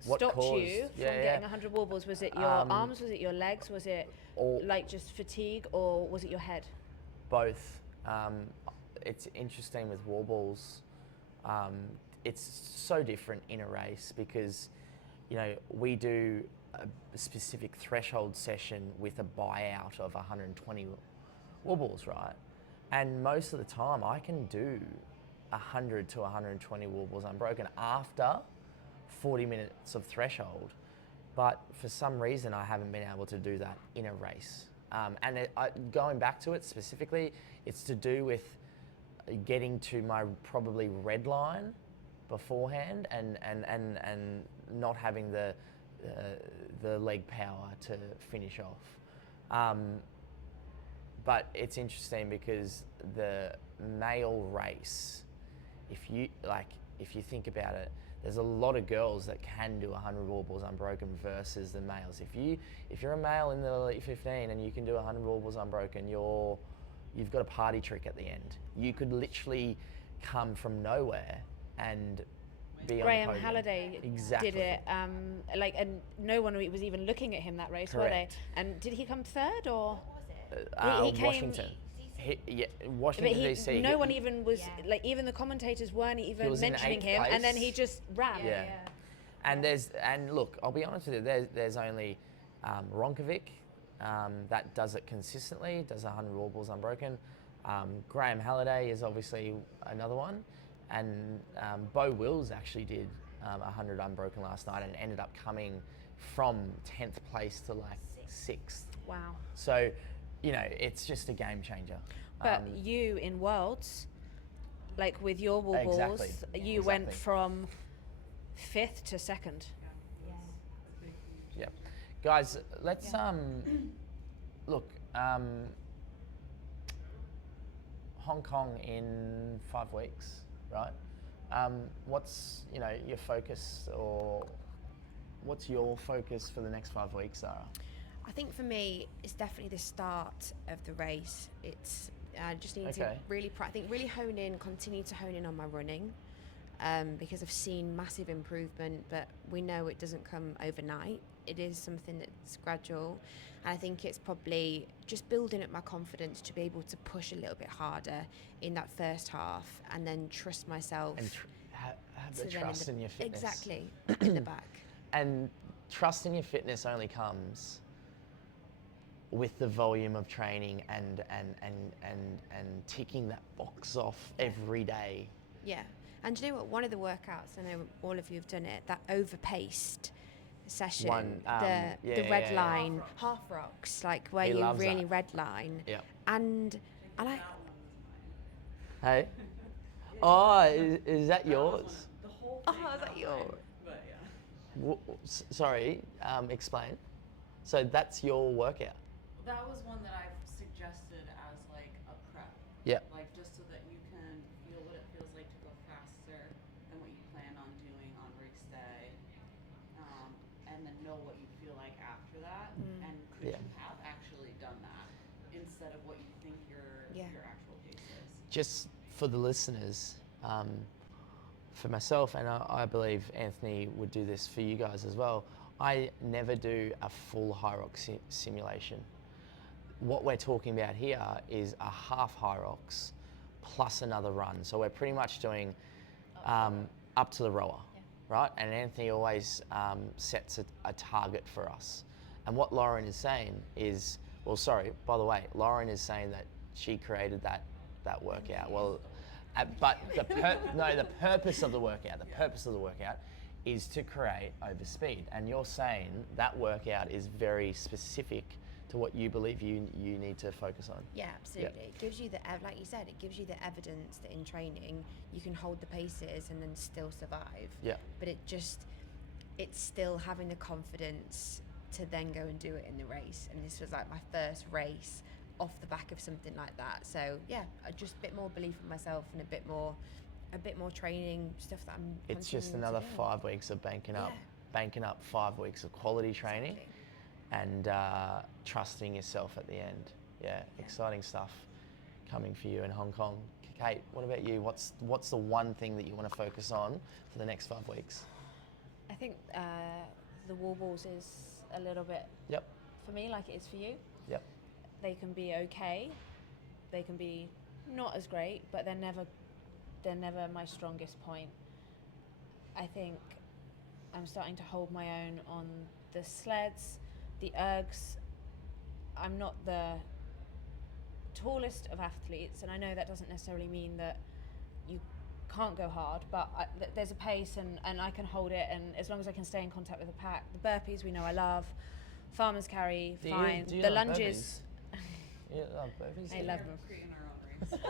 stopped you from getting 100 wall balls? Was it your arms? Was it your legs? Was it like just fatigue, or was it your head? Both. It's interesting with wall balls. It's so different in a race because, we do a specific threshold session with a buyout of 120 wall balls, right? And most of the time I can do 100 to 120 wall balls unbroken after 40 minutes of threshold. But for some reason, I haven't been able to do that in a race. Going back to it specifically, it's to do with getting to my probably red line beforehand and not having the leg power to finish off. But it's interesting because the male race, if you think about it, there's a lot of girls that can do 100 wall balls unbroken versus the males. If you're a male in the Elite 15 and you can do 100 wall balls unbroken, you've got a party trick at the end. You could literally come from nowhere and be on the podium. Graham Halliday exactly. did it, and no one was even looking at him that race, Correct. were they? And did he come third, or? He came, Washington. Washington DC. No one even was even the commentators weren't even mentioning him, place. and then he just ran. Yeah. And look, I'll be honest with you. There's only Ronkovic that does it consistently, does 100 wall balls unbroken. Graham Halliday is obviously another one, and Beau Wills actually did 100 unbroken last night and ended up coming from 10th place to like 6th. Wow. So, it's just a game changer. But you in Worlds, like with your wall balls, you went from 5th to 2nd. Yep. Guys, let's look. Hong Kong in 5 weeks, right? What's your focus, or what's your focus for the next 5 weeks, Zara? I think for me, it's definitely the start of the race. I just need to really continue to hone in on my running, because I've seen massive improvement, but we know it doesn't come overnight. It is something that's gradual. And I think it's probably just building up my confidence to be able to push a little bit harder in that first half, and then trust myself. And have the trust in your fitness. Exactly, in the back. And trust in your fitness only comes with the volume of training and ticking that box off every day. Yeah. And do you know what? One of the workouts, I know all of you have done it, that overpaced session, the red line, HYROX, like where He you loves really that. red line. Yeah. And I like, Hey? Oh, is that yours? The whole oh, thing, is that not yours? mine, but yeah. Sorry, explain. So that's your workout? That was one that I've suggested as like a prep. Yep. Like just so that you can feel what it feels like to go faster than what you plan on doing on race day, and then know what you feel like after that, and could Yeah. you have actually done that instead of what you think your actual pace is. Just for the listeners, for myself, and I believe Anthony would do this for you guys as well, I never do a full HYROX simulation. What we're talking about here is a half HYROX plus another run. So we're pretty much doing up to the rower, right? And Anthony always sets a target for us. And what Lauren is saying is, well, sorry, by the way, Lauren is saying that she created that workout. Well, but the purpose of the workout is to create overspeed. And you're saying that workout is very specific to what you believe you need to focus on. yeah, absolutely. It gives you like you said, it gives you the evidence that in training you can hold the paces and then still survive. Yeah. But it's still having the confidence to then go and do it in the race. And this was like my first race off the back of something like that. So yeah, just a bit more belief in myself and a bit more training stuff that I'm. It's just continuing another to do. 5 weeks of banking up 5 weeks of quality training. Exactly. And trusting yourself at the end. Yeah, exciting stuff coming for you in Hong Kong. Kate, what about you? What's the one thing that you want to focus on for the next 5 weeks? I think the wall balls is a little bit Yep. for me like it is for you. Yep. They can be okay, they can be not as great, but they're never my strongest point. I think I'm starting to hold my own on the sleds, the ergs. I'm not the tallest of athletes, and I know that doesn't necessarily mean that you can't go hard, but there's a pace and I can hold it, and as long as I can stay in contact with the pack. The burpees we know I love, farmer's carry, fine. Do you The love lunges, burpees? You love burpees? I love them. Creating our own race.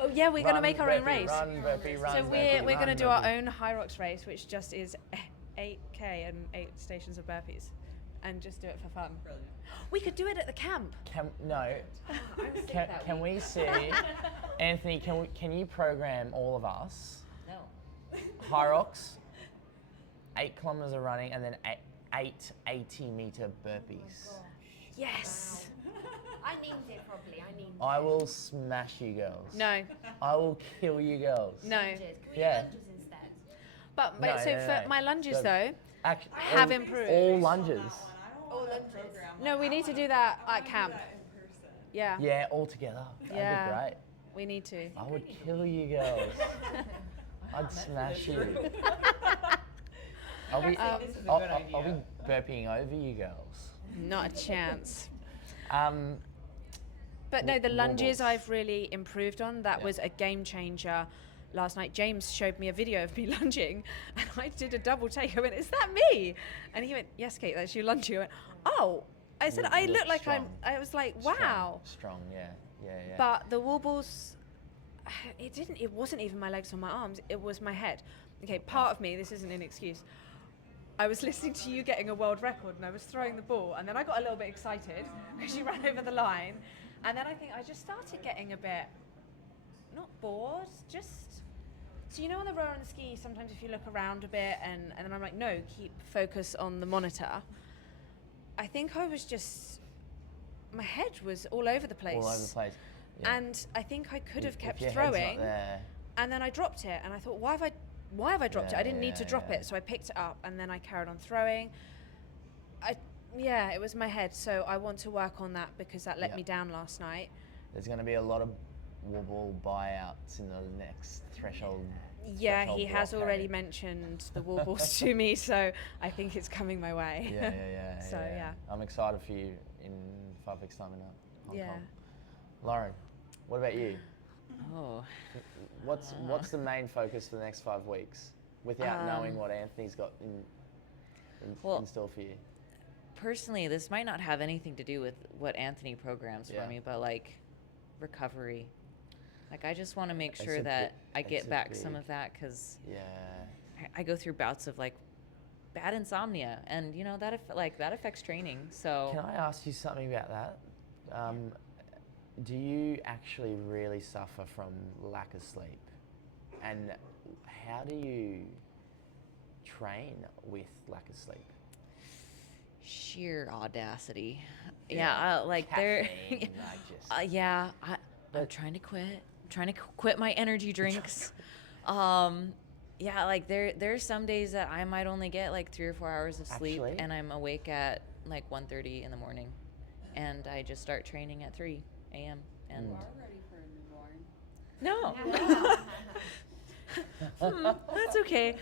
Oh yeah, we're going to Run, make our own burpee, race. Run, burpee, run, So burpee, we're going to run, do our burpee. own HYROX race, which just is 8K and 8 stations of burpees, and just do it for fun. Brilliant. We could do it at the camp. Can we see, Anthony? Can you program all of us? No. HYROX, 8 kilometers of running, and then eight 80-meter burpees. Yes. I named it properly. I will smash you girls. No. I will kill you girls. No. Can we Yeah. lunges instead? But No, so no, for no. my lunges So- though, Act- have all- improved. All lunges. All lunges. No, we need to do that at camp. Yeah. Yeah, all together. That'd Yeah. be great. We need to. I would kill you girls. I'd smash you. I'll be burping over you girls. Not a chance. Um, But no, the Wobbles. lunges I've really improved on. That Yeah. was a game changer. Last night, James showed me a video of me lunging, and I did a double take. I went, "Is that me?" And he went, "Yes, Kate, that's you lunging." I went, "Oh." I said, You "I look look like strong. I was like, "Wow." Strong, yeah. But the wobbles, it wasn't even my legs or my arms. It was my head. Okay, part of me. This isn't an excuse. I was listening to you getting a world record, and I was throwing the ball, and then I got a little bit excited because you ran over the line, and then I think I just started getting a bit, not bored, just. So you know on the rower and the ski, sometimes if you look around a bit, and then I'm like, no, keep focus on the monitor. I think I was just, my head was all over the place. All over the place. Yeah. And I think I could have If kept your head's not throwing, there, and then I dropped it, and I thought, why have I dropped it? I didn't need to drop yeah. it, so I picked it up, and then I carried on throwing. It was my head, so I want to work on that because that let Yeah. me down last night. There's going to be a lot of wobble buyouts in the next threshold Yeah, threshold he has blockade. already mentioned the wall balls to me, so I think it's coming my way. Yeah. So, yeah. I'm excited for you in 5 weeks' time in Hong Yeah. Kong. Lauren, what about you? Oh. What's the main focus for the next 5 weeks, without knowing what Anthony's got in store for you? Personally, this might not have anything to do with what Anthony programs Yeah. for me, but like recovery. Like I just want to make It's sure a that bi- I get it's a back some big- of that because Yeah. I go through bouts of like bad insomnia, and you know that that affects training. So Can I ask you something about that? Do you actually really suffer from lack of sleep? And how do you train with lack of sleep? sheer audacity. Yeah. Like Caffeine, they're. like just- Yeah, I'm But- trying to quit. I'm trying to quit my energy drinks. Yeah, like there's some days that I might only get like 3 or 4 hours of sleep, Actually? and I'm awake at like 1:30 in the morning, and I just start training at 3 a.m. And You are ready for a newborn. no, that's okay.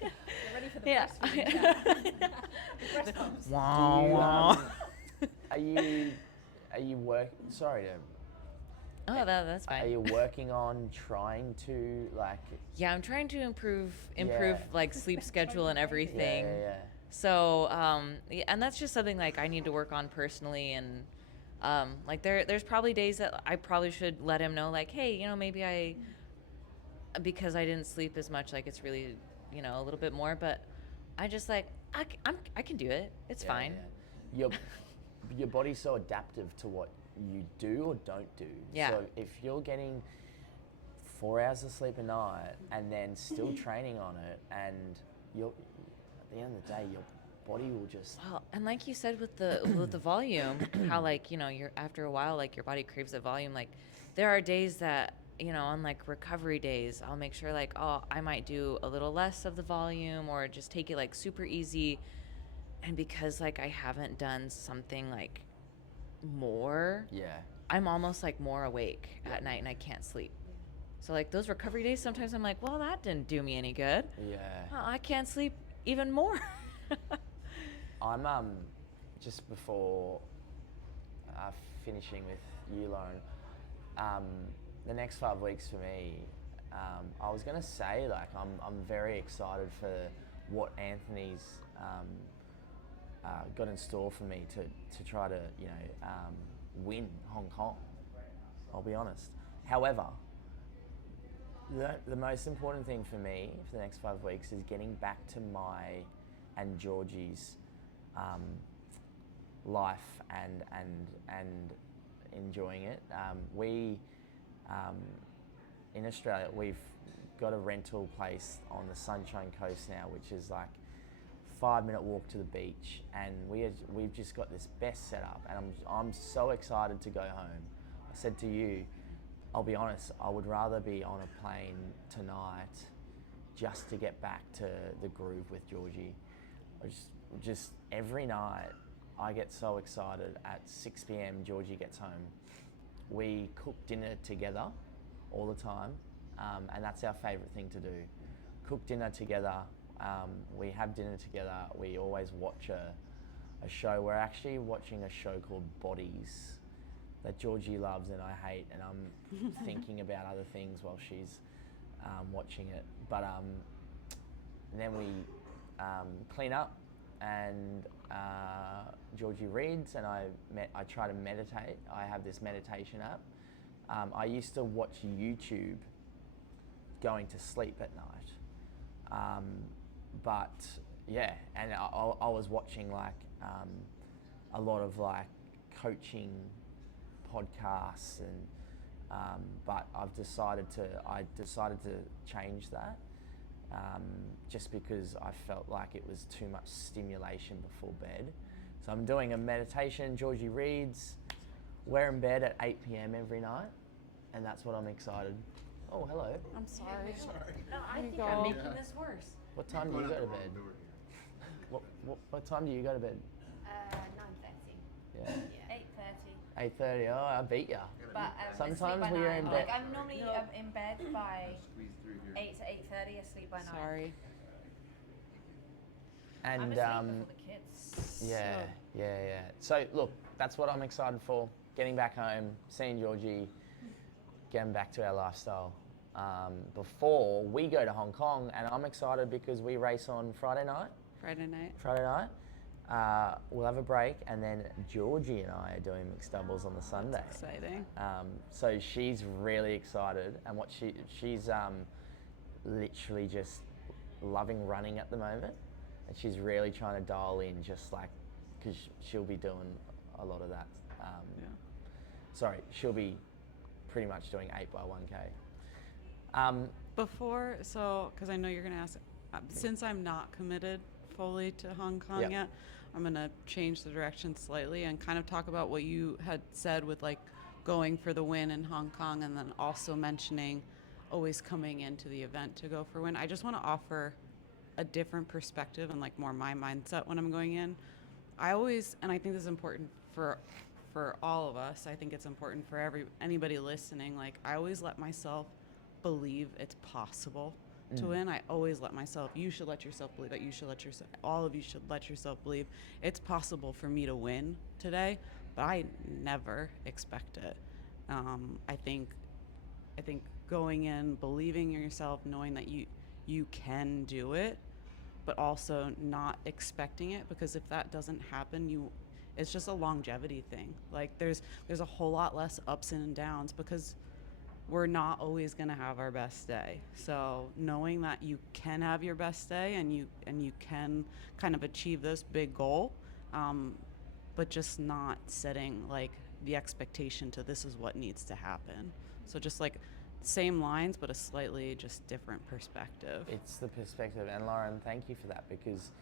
You're ready for the Yeah. breastfeeding. Breast pumps. Do you, are you sorry to Oh, that's are fine. you working on trying to like Yeah, I'm trying to improve Yeah. like sleep schedule and everything. yeah. So, yeah, and that's just something like I need to work on personally, and like there's probably days that I probably should let him know, like, hey, you know, maybe because I didn't sleep as much, like it's really, you know, a little bit more, but I just like I can do it. It's fine. Yeah. Your body's so adaptive to what you do or don't do. Yeah. So if you're getting 4 hours of sleep a night and then still training on it, and you're at the end of the day, your body will just Well, and like you said with the with the volume, how like, you know, you're after a while like your body craves the volume. Like there are days that, you know, on like recovery days, I'll make sure like, oh, I might do a little less of the volume or just take it like super easy. And because like I haven't done something like more, I'm almost like more awake at night and I can't sleep. So like those recovery days, sometimes I'm like, well, that didn't do me any good. Yeah. Well, I can't sleep even more. I'm just before finishing with you, Lauren. The next 5 weeks for me, I was gonna say like I'm very excited for what Anthony's got in store for me to try to win Hong Kong. I'll be honest. However, the most important thing for me for the next 5 weeks is getting back to my and Georgie's life and enjoying it. We in Australia, we've got a rental place on the Sunshine Coast now, which is like 5-minute walk to the beach, and we've just got this best setup, and I'm so excited to go home. I said to you, I'll be honest, I would rather be on a plane tonight just to get back to the groove with Georgie. Just every night I get so excited. At 6 p.m. Georgie gets home. We cook dinner together all the time, and that's our favourite thing to do. Cook dinner together. We have dinner together. We always watch a show. We're actually watching a show called Bodies that Georgie loves and I hate, and I'm thinking about other things while she's watching it. But then we clean up, and Georgie reads, and I try to meditate. I have this meditation app. I used to watch YouTube going to sleep at night. But yeah, and I was watching like a lot of like coaching podcasts, and but I decided to change that just because I felt like it was too much stimulation before bed. So I'm doing a meditation. Georgie reads. We're in bed at 8 p.m. every night, and that's what I'm excited. Oh, hello. I'm sorry. No, I think go. I'm making this worse. What time do you go to bed? What time do you go to bed? 9:30. Yeah. 8:30. 8:30. Oh, I beat ya. But Sometimes asleep by we are 9. in bed. Like I'm normally in bed by 8 to 8:30, asleep by 9. Sorry. And I'm asleep before the kids. yeah. So look, that's what I'm excited for. Getting back home, seeing Georgie, getting back to our lifestyle. Before we go to Hong Kong, and I'm excited because we race on Friday night. Friday night. We'll have a break, and then Georgie and I are doing mixed doubles on the Sunday. Exciting. So she's really excited, and what she's literally just loving running at the moment, and she's really trying to dial in, just like, because she'll be doing a lot of that. Sorry, she'll be pretty much doing 8 by 1K. Before, so, because I know you're going to ask, since I'm not committed fully to Hong Kong yet, I'm going to change the direction slightly and kind of talk about what you had said with like going for the win in Hong Kong, and then also mentioning always coming into the event to go for win. I just want to offer a different perspective and like more my mindset when I'm going in. I always, and I think this is important for all of us, I think it's important for anybody listening, like I always let myself believe it's possible to win. I always let myself, you should let yourself believe it, all of you should let yourself believe it's possible for me to win today, but I never expect it. I think going in, believing in yourself, knowing that you can do it, but also not expecting it, because if that doesn't happen, it's just a longevity thing. Like there's a whole lot less ups and downs, because we're not always going to have our best day. So knowing that you can have your best day and you can kind of achieve this big goal, but just not setting like the expectation to this is what needs to happen. So just like same lines, but a slightly just different perspective. It's the perspective, and Lauren, thank you for that, because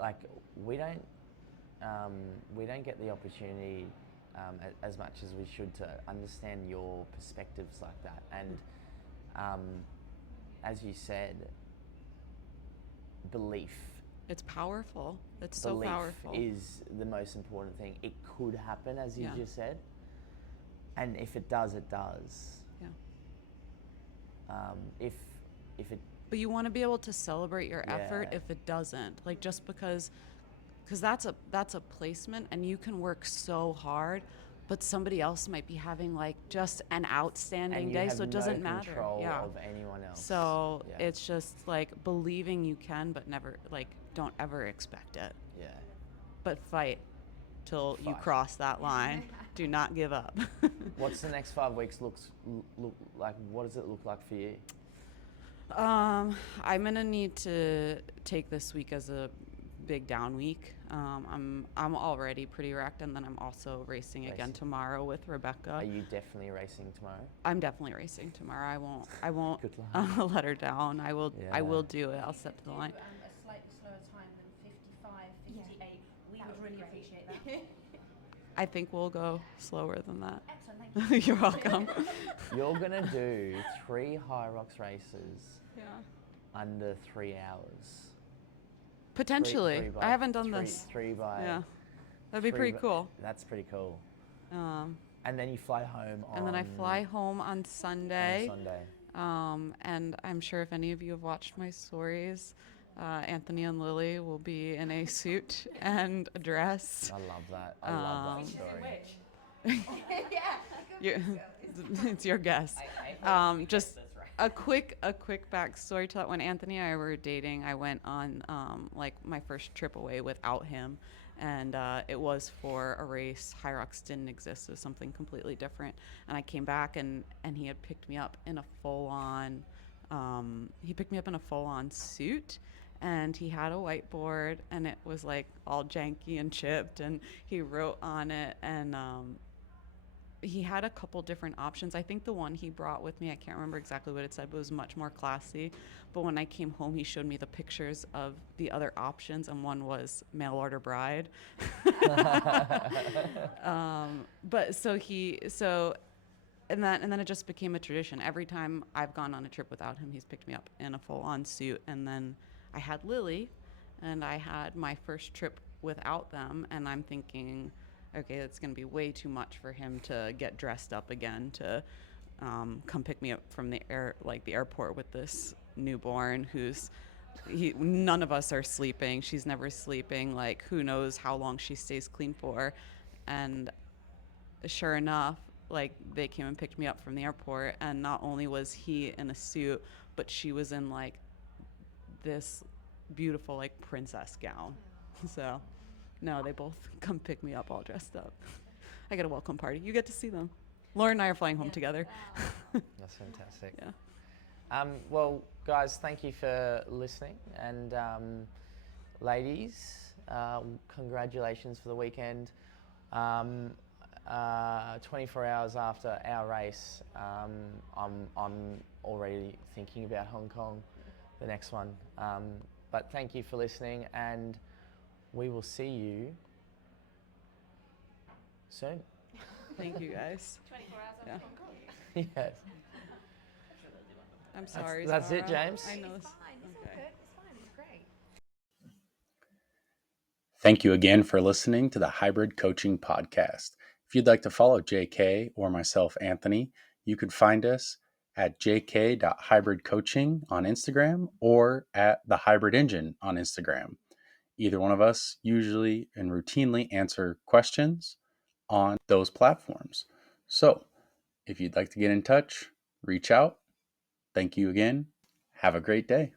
like we don't get the opportunity as much as we should to understand your perspectives like that. And as you said, belief. It's powerful. It's so powerful. Belief is the most important thing. It could happen, as you just said, and if it does, it does. If it. But you want to be able to celebrate your effort if it doesn't. Like just because that's a placement, and you can work so hard, but somebody else might be having like just an outstanding day, so it doesn't matter. Control of anyone else. So it's just like believing you can, but never like don't ever expect it. Yeah. But fight till you cross that line. Do not give up. What's the next 5 weeks look like? What does it look like for you? I'm gonna need to take this week as a big down week. I'm already pretty wrecked, and then I'm also racing again tomorrow with Rebecca. Are you definitely racing tomorrow? I'm definitely racing tomorrow. I won't let her down. I will do it. I'll step to the line. A slightly slower time than 55, 58. We would really appreciate that. I think we'll go slower than that. Excellent, thank you. You're welcome. You're gonna do 3 HYROX races under 3 hours. Potentially. Three by, I haven't done this. 3 by. Yeah. That'd be pretty cool. That's pretty cool. Um, And then you fly home on. and then I fly home on Sunday. On Sunday. And I'm sure if any of you have watched my stories, Anthony and Lily will be in a suit and a dress. I love that. I love that story. It's your guess. Just a quick backstory to that. When Anthony and I were dating, I went on like my first trip away without him, and it was for a race. HYROX didn't exist. It was something completely different. And I came back, and he had picked me up in a full-on suit. And he had a whiteboard, and it was like all janky and chipped, and he wrote on it, and he had a couple different options. I think the one he brought with me, I can't remember exactly what it said, but it was much more classy. But when I came home, he showed me the pictures of the other options, and one was mail order bride. And then it just became a tradition. Every time I've gone on a trip without him, he's picked me up in a full-on suit. And then I had Lily, and I had my first trip without them, and I'm thinking, okay, it's going to be way too much for him to get dressed up again to come pick me up from the airport with this newborn none of us are sleeping. She's never sleeping. Like, who knows how long she stays clean for. And sure enough, like, they came and picked me up from the airport, and not only was he in a suit, but she was in like this beautiful like princess gown. So no, they both come pick me up all dressed up. I got a welcome party. You get to see them. Lauren and I are flying home together. That's fantastic. Yeah. Well, guys, thank you for listening, and ladies, congratulations for the weekend. 24 hours after our race, I'm already thinking about Hong Kong, the next one. But thank you for listening, and we will see you soon. Thank you, guys. 24 hours after Yeah. Hong Kong. Yes. I'm sorry. That's it, Zara. James. I know. It's fine. It's all good. It's fine. It's great. Thank you again for listening to the Hybrid Coaching Podcast. If you'd like to follow JK or myself, Anthony, you can find us at jk.hybridcoaching on Instagram or at the Hybrid Engine on Instagram. Either one of us usually and routinely answer questions on those platforms. So if you'd like to get in touch, reach out. Thank you again. Have a great day.